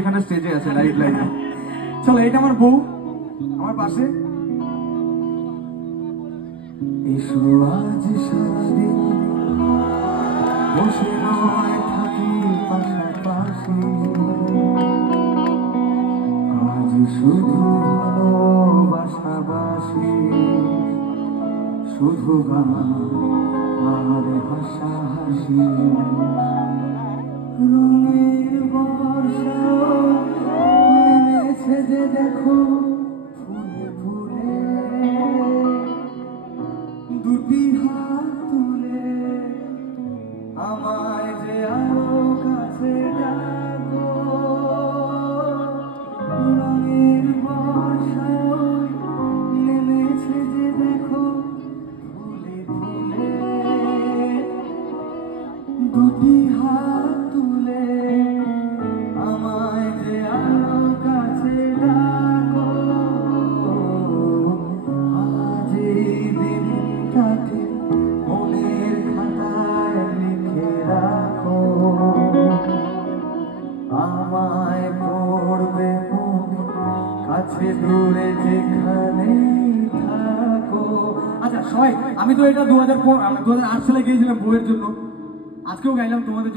এখানে স্টেজে আছে লাইভ লাইভ। চলো, এটা আমার বউ আমার পাশে। এসো আজ সারাদিন বসে নয় থাকি পাশাপাশি, আজ শুধু ভালোবাসাবাসি, শুধু গান আর হাসাহাসি। রঙের বর্ষা নেমেছে যে দেখো ফুলে ফুলে, দুটি হাত তুলে আমায় যে আরো কাছে ডাকো। রঙের বর্ষা নেমেছে যে দেখো ফুলে ফুলে, দুটি হাত তুলে আমায় যে আরো কাছে ডাকো। আজ এই দিনটাকে মনের খাতায় লিখে রাখো, আমায় পড়বে মনে কাছে দূরে যেখানেই থাকো। আচ্ছা সবাই, আমি তো এটা 2008 সালে গিয়েছিলাম বউয়ের জন্য, আজকেও গাইলাম তোমাদের জন্য।